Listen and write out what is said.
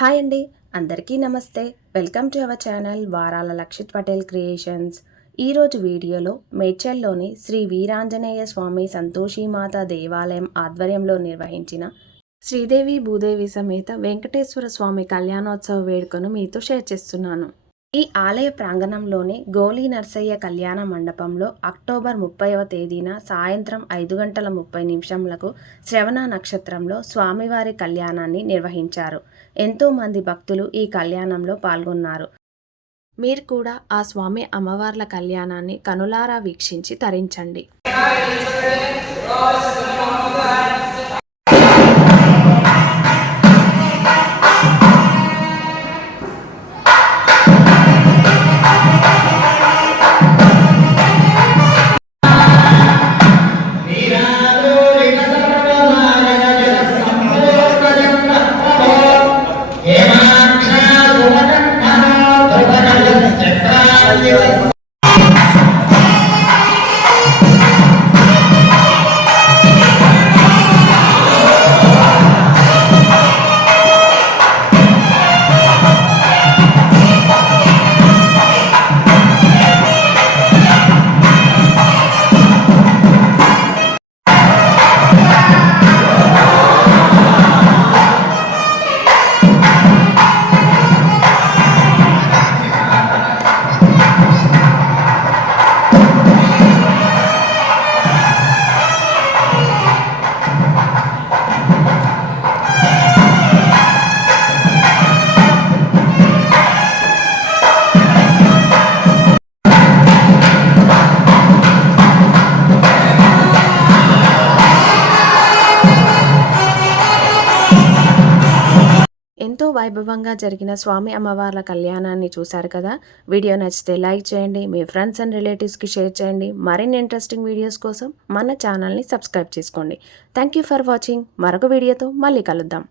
Hi అండి, అందరికీ నమస్తే. వెల్కమ్ టు అవర్ ఛానల్ వారాల లక్షిత్ పటేల్ క్రియేషన్స్. ఈరోజు వీడియోలో మేడ్చల్లోని శ్రీ వీరాంజనేయ స్వామి సంతోషీమాత దేవాలయం ఆధ్వర్యంలో నిర్వహించిన శ్రీదేవి భూదేవి సమేత వెంకటేశ్వర స్వామి కళ్యాణోత్సవ వేడుకను మీతో షేర్ చేస్తున్నాను. ఈ ఆలయ ప్రాంగణంలోని గోలీ నర్సయ్య కళ్యాణ మండపంలో అక్టోబర్ 30వ తేదీన సాయంత్రం 5:30 శ్రవణ నక్షత్రంలో స్వామివారి కళ్యాణాన్ని నిర్వహించారు. ఎంతోమంది భక్తులు ఈ కళ్యాణంలో పాల్గొన్నారు. మీరు కూడా ఆ స్వామి అమ్మవార్ల కళ్యాణాన్ని కనులారా వీక్షించి తరించండి. ఎంతో వైభవంగా జరిగిన స్వామి అమ్మవార్ల కళ్యాణాన్ని చూశారు కదా. వీడియో నచ్చితే లైక్ చేయండి, మీ ఫ్రెండ్స్ అండ్ రిలేటివ్స్కి షేర్ చేయండి. మరిన్ని ఇంట్రెస్టింగ్ వీడియోస్ కోసం మన ఛానల్ని సబ్స్క్రైబ్ చేసుకోండి. Thank you for watching. మరొక వీడియోతో మళ్ళీ కలుద్దాం.